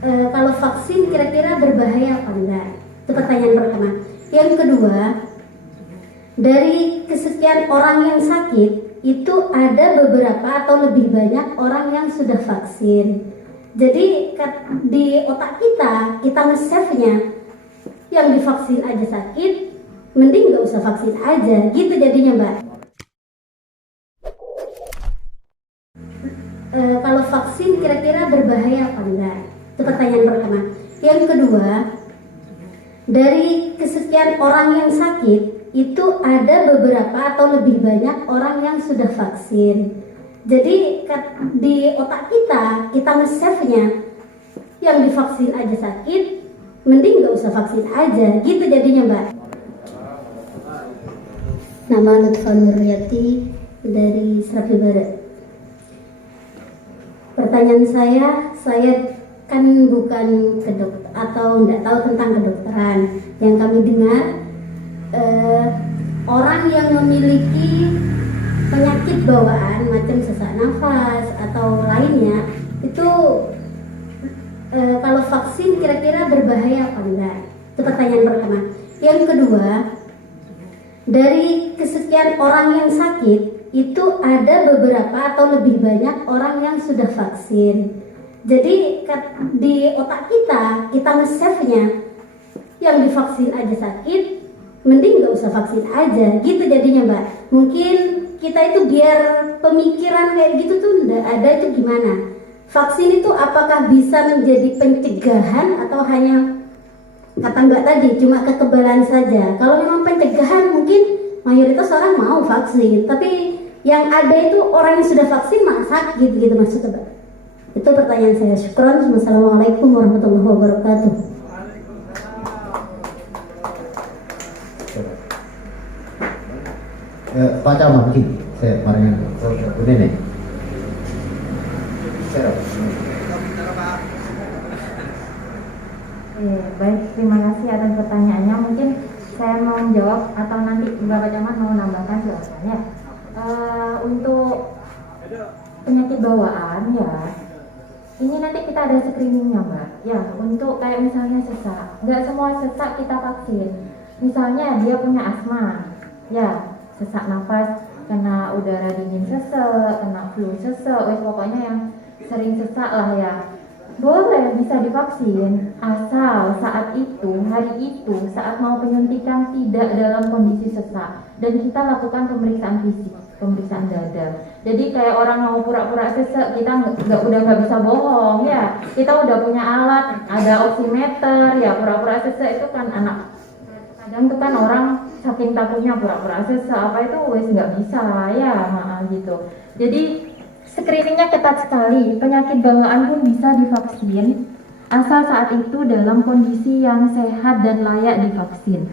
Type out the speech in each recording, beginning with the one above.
Kalau vaksin kira-kira berbahaya apa enggak? Itu pertanyaan pertama. Yang kedua, dari kesekian orang yang sakit, itu ada beberapa atau lebih banyak orang yang sudah vaksin. Jadi di otak kita nge-save-nya yang divaksin aja sakit, mending nggak usah vaksin aja, gitu jadinya Mbak. Kalau vaksin kira-kira berbahaya apa enggak? Itu pertanyaan pertama. Yang kedua, dari kesekian orang yang sakit, itu ada beberapa atau lebih banyak orang yang sudah vaksin. Jadi di otak kita nge-save-nya yang divaksin aja sakit, mending nggak usah vaksin aja, gitu jadinya Mbak. Nama Lutfa Nuryati dari Serapi Barat. Pertanyaan saya kan bukan ke dokter atau nggak tahu tentang kedokteran. Yang kami dengar orang yang memiliki penyakit bawaan macam sesak nafas atau lainnya itu kalau vaksin kira-kira berbahaya apa enggak? Itu pertanyaan pertama. Yang kedua, dari kesekian orang yang sakit, itu ada beberapa atau lebih banyak orang yang sudah vaksin. Jadi di otak kita nge-save-nya yang divaksin aja sakit, mending nggak usah vaksin aja, gitu jadinya Mbak. Mungkin kita itu biar pemikiran kayak gitu tuh nggak ada, itu gimana? Vaksin itu apakah bisa menjadi pencegahan atau hanya kata Mbak tadi cuma kekebalan saja? Kalau memang pencegahan mungkin mayoritas orang mau vaksin, tapi yang ada itu orang yang sudah vaksin malah sakit gitu maksudnya Mbak. Itu pertanyaan saya. Syukron. Wassalamualaikum warahmatullahi wabarakatuh. Pak Camat, saya kemarin Bu Nenek. Baik, terima kasih atas pertanyaannya. Mungkin saya mau menjawab atau nanti Bapak Camat mau menambahkan jawabannya. Untuk penyakit bawaan ya, ini nanti kita ada screeningnya Mbak. Ya, untuk kayak misalnya sesak, nggak semua sesak kita vaksin. Misalnya dia punya asma, ya sesak nafas, kena udara dingin sesek, kena flu sesek, pokoknya yang sering sesak lah ya. Boleh bisa divaksin asal saat itu, hari itu, saat mau penyuntikan tidak dalam kondisi sesak dan kita lakukan pemeriksaan fisik, pemeriksaan dada. Jadi kayak orang mau pura-pura sesek, kita nggak bisa bohong ya. Kita udah punya alat, ada oximeter ya. Pura-pura sesek itu kan anak. Kadang itu kan orang saking takutnya pura-pura sesek apa itu wes nggak bisa ya, gitu. Jadi screeningnya ketat sekali, penyakit bawaan pun bisa divaksin asal saat itu dalam kondisi yang sehat dan layak divaksin.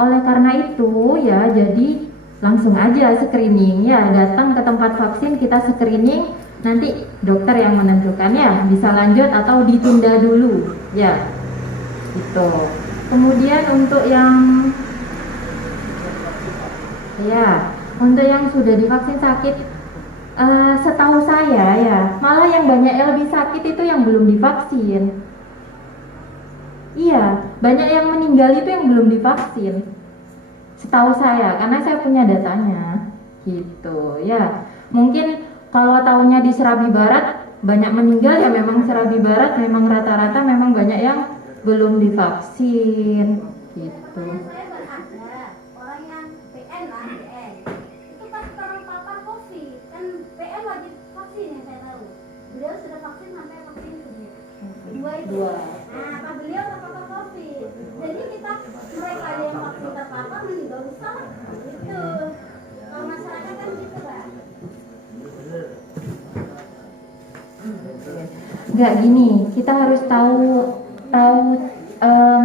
Oleh karena itu ya, jadi langsung aja screening ya, datang ke tempat vaksin kita screening, nanti dokter yang menentukan ya bisa lanjut atau ditunda dulu ya, gitu. Kemudian untuk yang sudah divaksin sakit, setahu saya ya, malah yang banyak yang lebih sakit itu yang belum divaksin. Iya, banyak yang meninggal itu yang belum divaksin. Setahu saya, karena saya punya datanya, gitu ya. Mungkin kalau tahunya di Serabi Barat banyak meninggal ya, memang Serabi Barat memang rata-rata memang banyak yang belum divaksin, gitu. Orang yang PN lah, PN itu pas terpapar COVID kan PN wajib vaksin yang saya tahu. Beliau sudah vaksin sampai vaksin kedua. Dua. Nah, apa beliau terpapar COVID. Jadi mereka yang vaksin terpapar nggak usah gitu. Kalau masyarakat kan gitu Pak. Nggak gini, kita harus tahu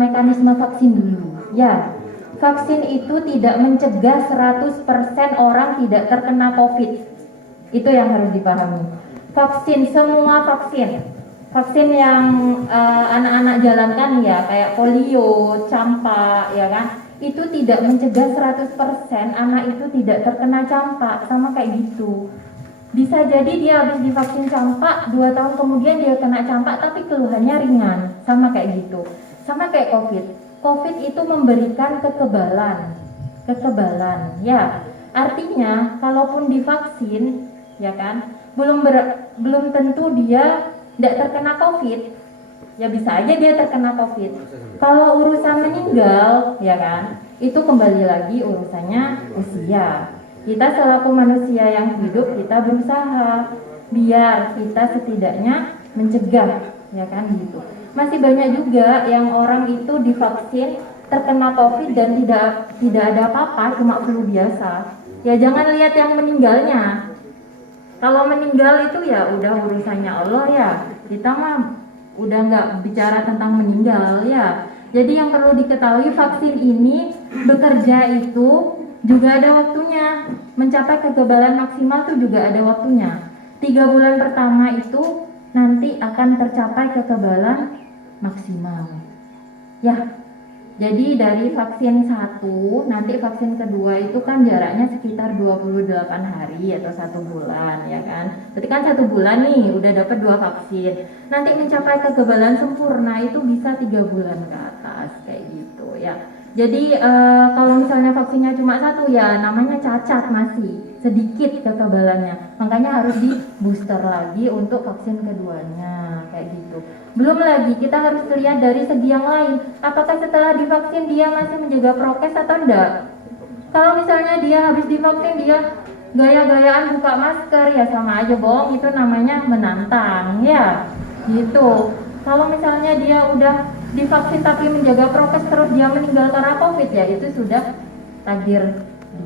mekanisme vaksin dulu ya. Vaksin itu tidak mencegah 100% orang tidak terkena COVID. Itu yang harus dipahami. Semua vaksin yang anak-anak jalankan ya, kayak polio, campak ya kan, itu tidak mencegah 100% anak itu tidak terkena campak, sama kayak gitu. Bisa jadi dia habis divaksin campak, 2 tahun kemudian dia kena campak tapi keluhannya ringan, sama kayak gitu. Sama kayak COVID. COVID itu memberikan kekebalan. Ya. Artinya kalaupun divaksin, ya kan, belum tentu dia tidak terkena COVID. Ya bisa aja dia terkena COVID. Kalau urusan meninggal, ya kan, itu kembali lagi urusannya usia. Kita selaku manusia yang hidup, kita berusaha biar kita setidaknya mencegah, ya kan gitu. Masih banyak juga yang orang itu divaksin terkena COVID dan tidak ada apa-apa, cuma flu biasa. Ya jangan lihat yang meninggalnya. Kalau meninggal itu ya udah urusannya Allah ya. Kita mah udah nggak bicara tentang meninggal ya. Jadi yang perlu diketahui, vaksin ini bekerja itu juga ada waktunya. Mencapai kekebalan maksimal itu juga ada waktunya. 3 bulan pertama itu nanti akan tercapai kekebalan maksimal. Ya, jadi dari vaksin 1, nanti vaksin kedua itu kan jaraknya sekitar 28 hari atau 1 bulan, ya kan. Berarti kan 1 bulan nih udah dapat 2 vaksin. Nanti mencapai kekebalan sempurna itu bisa 3 bulan ke atas kayak gitu ya. Jadi kalau misalnya vaksinnya cuma 1 ya namanya cacat, masih sedikit kekebalannya. Makanya harus di booster lagi untuk vaksin keduanya kayak gitu. Belum lagi kita harus lihat dari segi yang lain. Apakah setelah divaksin dia masih menjaga prokes atau enggak? Kalau misalnya dia habis divaksin dia gaya-gayaan buka masker, ya sama aja bohong, itu namanya menantang ya. Gitu. Kalau misalnya dia udah divaksin tapi menjaga prokes terus dia meninggal karena COVID, ya itu sudah takdir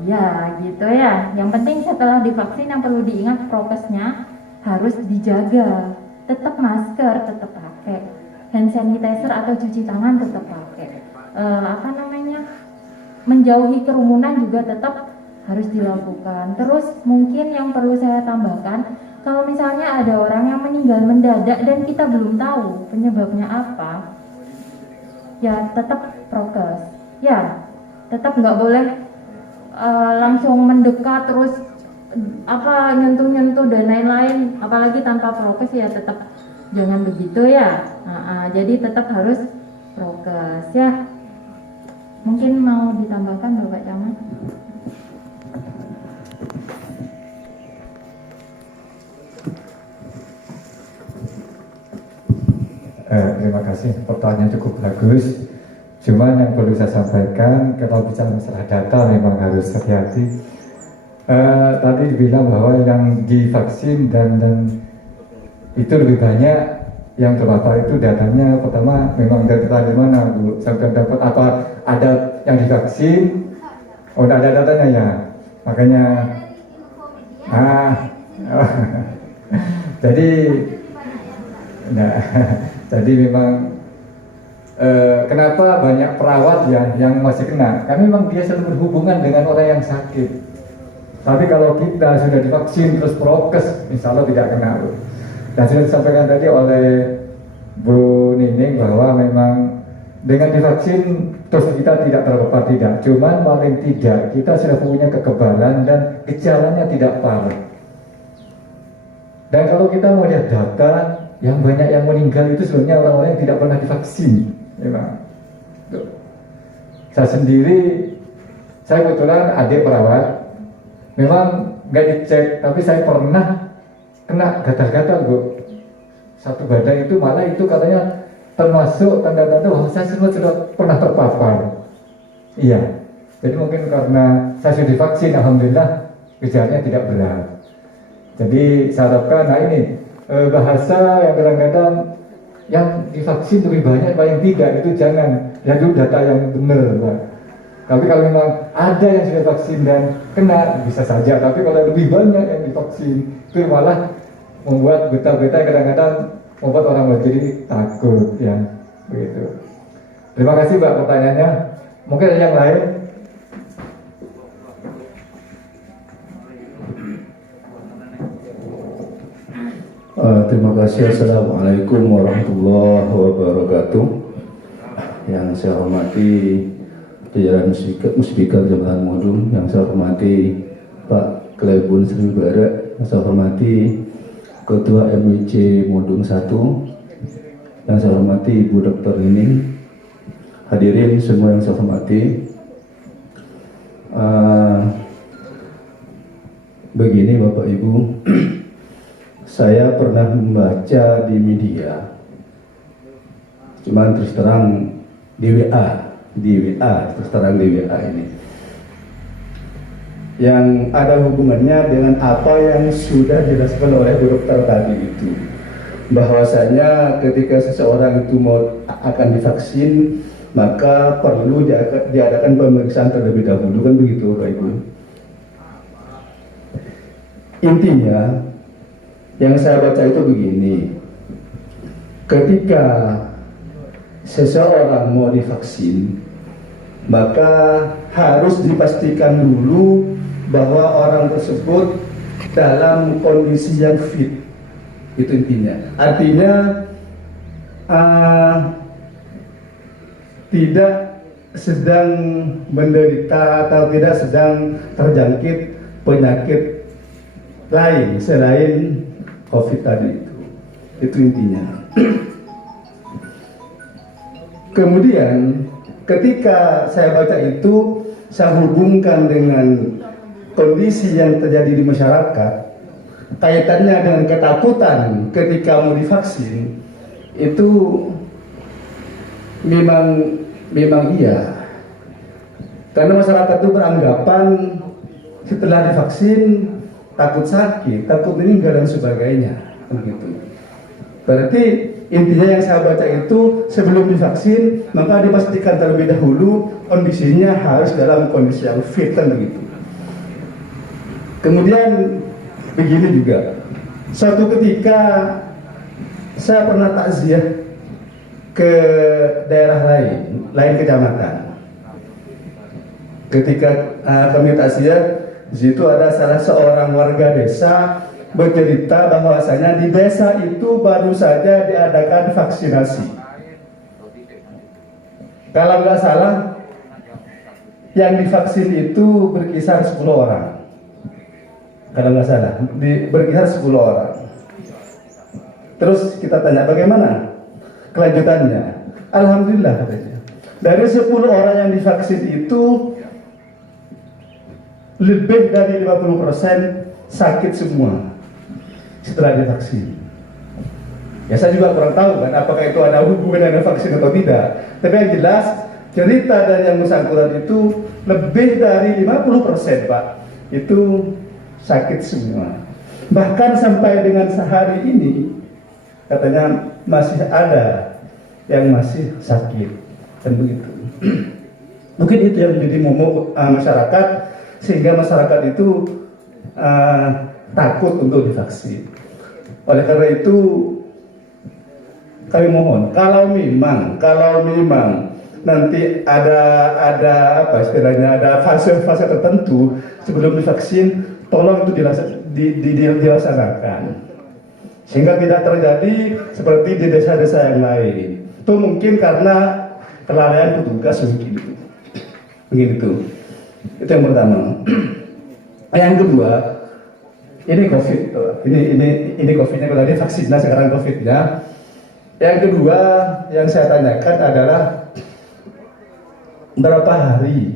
dia gitu ya. Yang penting setelah divaksin yang perlu diingat prokesnya harus dijaga. Tetap masker tetap pakai, hand sanitizer atau cuci tangan tetap pakai, menjauhi kerumunan juga tetap harus dilakukan. Terus mungkin yang perlu saya tambahkan, kalau misalnya ada orang yang meninggal mendadak dan kita belum tahu penyebabnya apa, ya tetap prokes, ya tetap nggak boleh langsung mendekat terus nyentuh-nyentuh dan lain-lain, apalagi tanpa prokes, ya tetap jangan begitu ya. Jadi tetap harus prokes ya. Mungkin mau ditambahkan Bapak Camat? Terima kasih, pertanyaan cukup bagus. Cuman yang perlu saya sampaikan, kalau bicara masalah data memang harus hati-hati. Tadi dibilang bahwa yang divaksin dan itu lebih banyak yang terpapar itu datanya pertama memang dari mana dulu sampai dapat apa ada yang divaksin, ada datanya ya, makanya jadi memang kenapa banyak perawat ya yang masih kena, karena memang dia selalu berhubungan dengan orang yang sakit. Tapi kalau kita sudah divaksin terus prokes, insya Allah tidak kena. Dan sudah disampaikan tadi oleh Bu Nining bahwa memang dengan divaksin terus kita tidak terpapar, tidak. Cuman paling tidak kita sudah punya kekebalan dan gejalanya tidak parah. Dan kalau kita mau lihat data, yang banyak yang meninggal itu sebenarnya orang-orang yang tidak pernah divaksin. Memang. Saya sendiri, saya kebetulan adik perawat. Memang nggak dicek, tapi saya pernah kena gatal-gatal Bu. Satu badan itu malah itu katanya termasuk tanda-tanda bahwa saya sudah pernah terpapar. Iya. Jadi mungkin karena saya sudah divaksin, alhamdulillah gejalanya tidak berat. Jadi saya harapkan, nah ini bahasa yang kadang-kadang yang divaksin lebih banyak, yang tidak itu jangan. Ya dulu data yang benar, Pak. Tapi kalau memang ada yang sudah vaksin dan kena, bisa saja. Tapi kalau lebih banyak yang divaksin, itu malah membuat berita-berita kadang-kadang membuat orang menjadi takut, ya, begitu. Terima kasih Mbak pertanyaannya. Mungkin ada yang lain? Terima kasih. Assalamualaikum warahmatullahi wabarakatuh. Yang saya hormati jajaran Muspika Jemaah Mudum, yang saya hormati Pak Klebun Sri Barat, yang saya hormati Ketua MWC Mudung 1, yang saya hormati Ibu Dr. Nining, hadirin semua yang saya hormati. Begini Bapak Ibu, saya pernah membaca di media, cuman terus terang di WA terus terang di WA ini, yang ada hubungannya dengan apa yang sudah dijelaskan oleh Bu Dokter tadi itu, bahwasanya ketika seseorang itu akan divaksin maka perlu diadakan pemeriksaan terlebih dahulu, kan begitu Bapak Ibu. Intinya yang saya baca itu begini, ketika seseorang mau divaksin maka harus dipastikan dulu bahwa orang tersebut dalam kondisi yang fit. Itu intinya. Artinya tidak sedang menderita atau tidak sedang terjangkit penyakit lain selain COVID tadi itu intinya. Kemudian ketika saya baca itu, saya hubungkan dengan kondisi yang terjadi di masyarakat, kaitannya dengan ketakutan ketika mau divaksin, itu memang iya. Karena masyarakat itu beranggapan setelah divaksin takut sakit, takut meninggal dan sebagainya, begitu. Berarti intinya yang saya baca itu, sebelum divaksin maka dipastikan terlebih dahulu kondisinya harus dalam kondisi yang fit, kan begitu. Kemudian begini juga, suatu ketika saya pernah takziah ke daerah lain kecamatan. Ketika kami takziah, di situ ada salah seorang warga desa bercerita bahwasanya di desa itu baru saja diadakan vaksinasi. Kalau nggak salah, yang divaksin itu berkisar 10 orang. Kalau nggak salah, berkisar 10 orang. Terus kita tanya bagaimana kelanjutannya? Alhamdulillah katanya, dari 10 orang yang divaksin itu lebih dari 50% sakit semua setelah divaksin. Ya saya juga kurang tahu kan apakah itu ada hubungan dengan vaksin atau tidak. Tapi yang jelas cerita dari yang bersangkutan itu lebih dari 50% Pak itu sakit semua. Bahkan sampai dengan sehari ini katanya masih ada yang masih sakit, dan begitu. Mungkin itu yang menjadi momok masyarakat, sehingga masyarakat itu takut untuk divaksin. Oleh karena itu kami mohon, kalau memang nanti ada apa istilahnya, ada fase-fase tertentu sebelum divaksin, tolong itu dilaksanakan sehingga tidak terjadi seperti di desa-desa yang lain. Itu mungkin karena kelalaian petugas mungkin itu. Begitu. Itu yang pertama. Yang kedua, ini COVID. Ini COVID-nya, tadi vaksinnya, sekarang COVID-nya. Yang kedua yang saya tanyakan adalah berapa hari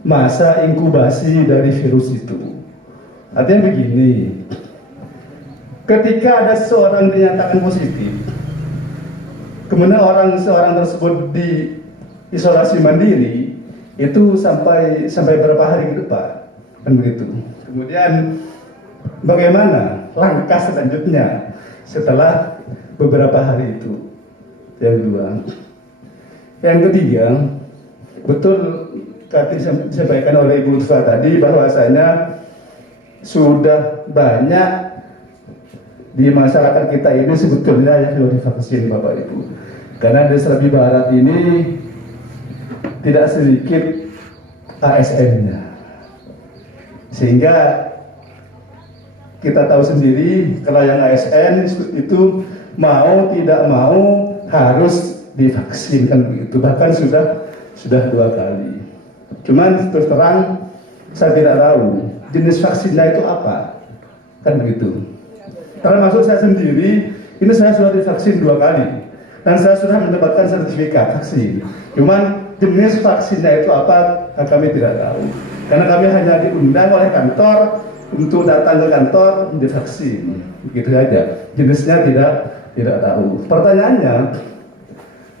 masa inkubasi dari virus itu. Artinya begini, ketika ada seorang dinyatakan positif, kemudian seorang tersebut di isolasi mandiri, itu sampai berapa hari ke depan, kan begitu. Kemudian bagaimana langkah selanjutnya setelah beberapa hari itu? Yang kedua. Yang ketiga, betul tadi disampaikan oleh Ibu Lutfa tadi bahwasanya sudah banyak di masyarakat kita ini sebetulnya yang sudah divaksin Bapak Ibu. Karena di Serambi Barat ini tidak sedikit ASN-nya, sehingga kita tahu sendiri kalau yang ASN itu mau tidak mau harus divaksin, kan begitu. Bahkan sudah 2 kali. Cuman terus terang saya tidak tahu jenis vaksinnya itu apa, kan begitu. Termasuk saya sendiri, ini saya sudah divaksin 2 kali dan saya sudah mendapatkan sertifikat vaksin. Cuman jenis vaksinnya itu apa kami tidak tahu, karena kami hanya diundang oleh kantor untuk datang ke kantor divaksin, begitu saja. Jenisnya tidak tahu. Pertanyaannya,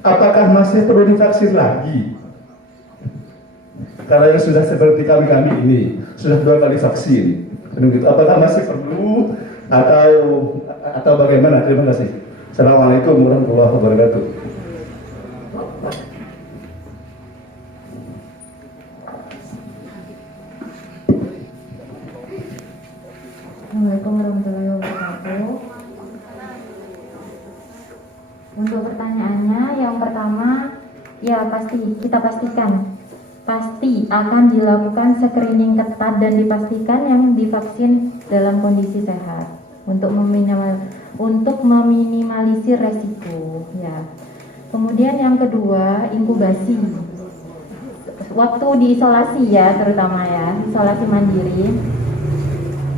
apakah masih perlu divaksin lagi? Karena yang sudah seperti kami ini sudah 2 kali vaksin, apakah masih perlu atau bagaimana? Terima kasih. Assalamualaikum warahmatullahi wabarakatuh. Assalamualaikum warahmatullahi wabarakatuh. Untuk pertanyaannya, yang pertama, ya kita pastikan pasti akan dilakukan screening ketat dan dipastikan yang divaksin dalam kondisi sehat untuk meminimalisir resiko, ya. Kemudian yang kedua, inkubasi. Waktu diisolasi ya, terutama ya, isolasi mandiri.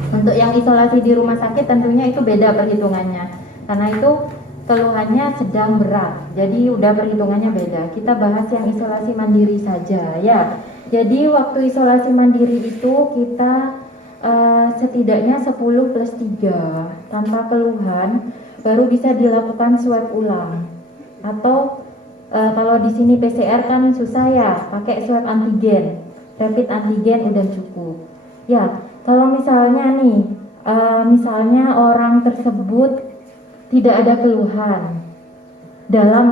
Untuk yang isolasi di rumah sakit tentunya itu beda perhitungannya, karena itu keluhannya sedang berat, jadi udah perhitungannya beda. Kita bahas yang isolasi mandiri saja ya. Jadi waktu isolasi mandiri itu kita setidaknya 10+3 tanpa keluhan baru bisa dilakukan swab ulang. Atau kalau di sini PCR kan susah ya, pakai swab antigen, rapid antigen udah cukup. Ya, kalau misalnya nih, misalnya orang tersebut tidak ada keluhan,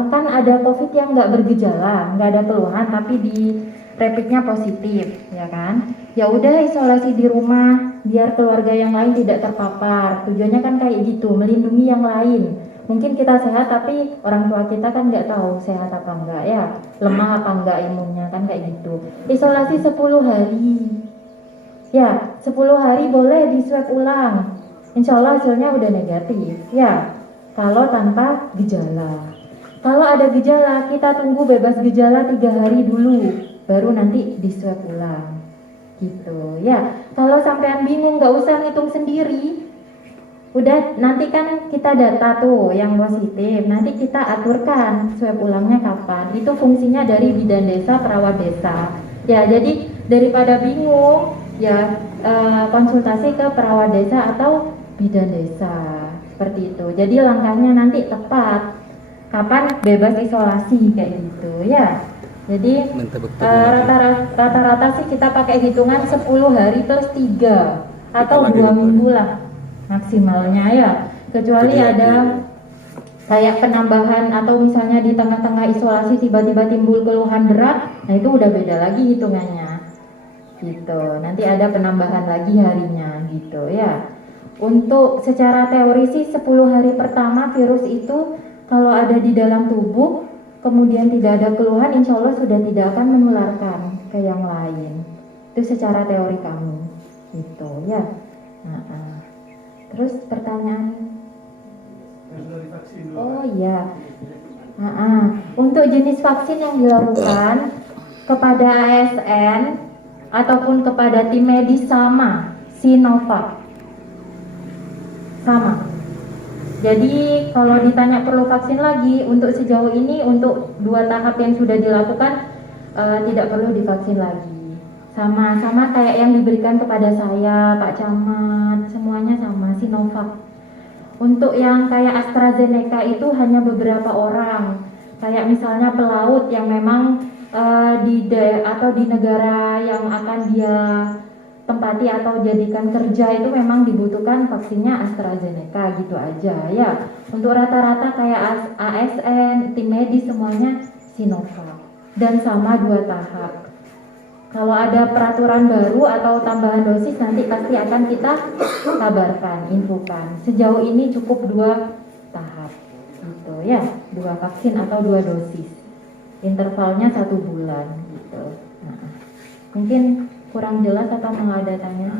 kan ada COVID yang nggak bergejala, nggak ada keluhan, tapi di rapidnya positif, ya kan? Ya udah isolasi di rumah, biar keluarga yang lain tidak terpapar. Tujuannya kan kayak gitu, melindungi yang lain. Mungkin kita sehat, tapi orang tua kita kan nggak tahu sehat apa enggak, ya, lemah apa enggak imunnya, kan kayak gitu. Isolasi 10 hari, ya, 10 hari boleh di swab ulang. Insya Allah hasilnya udah negatif, ya. Kalau tanpa gejala. Kalau ada gejala, kita tunggu bebas gejala 3 hari dulu, baru nanti di swab ulang. Gitu ya. Kalau sampean bingung, nggak usah ngitung sendiri. Udah, nanti kan kita data tuh yang positif, nanti kita aturkan swab ulangnya kapan. Itu fungsinya dari bidan desa, perawat desa. Ya, jadi daripada bingung, ya konsultasi ke perawat desa atau bidan desa. Seperti itu. Jadi langkahnya nanti tepat kapan bebas isolasi kayak gitu ya. Jadi rata-rata sih kita pakai hitungan 10 hari plus 3 atau 2 minggu lah maksimalnya ya. Kecuali ada kayak penambahan atau misalnya di tengah-tengah isolasi tiba-tiba timbul keluhan berat, nah itu udah beda lagi hitungannya. Gitu. Nanti ada penambahan lagi harinya gitu ya. Untuk secara teori sih 10 hari pertama virus itu kalau ada di dalam tubuh kemudian tidak ada keluhan, insya Allah sudah tidak akan menularkan ke yang lain. Itu secara teori kami gitu ya. Terus pertanyaan, oh iya, untuk jenis vaksin yang dilakukan kepada ASN ataupun kepada tim medis sama, Sinovac. Sama. Jadi kalau ditanya perlu vaksin lagi, untuk sejauh ini untuk 2 tahap yang sudah dilakukan tidak perlu divaksin lagi. Sama kayak yang diberikan kepada saya, Pak Camat, semuanya sama, Sinovac. Untuk yang kayak AstraZeneca itu hanya beberapa orang, kayak misalnya pelaut yang memang atau di negara yang akan dia tempati atau jadikan kerja itu memang dibutuhkan vaksinnya AstraZeneca gitu aja ya. Untuk rata-rata kayak ASN, tim medis semuanya Sinovac dan sama 2 tahap. Kalau ada peraturan baru atau tambahan dosis nanti pasti akan kita kabarkan, infokan. Sejauh ini cukup 2 tahap gitu ya, 2 vaksin atau 2 dosis. Intervalnya 1 bulan gitu. Mungkin kurang jelas atau mau ada tanya?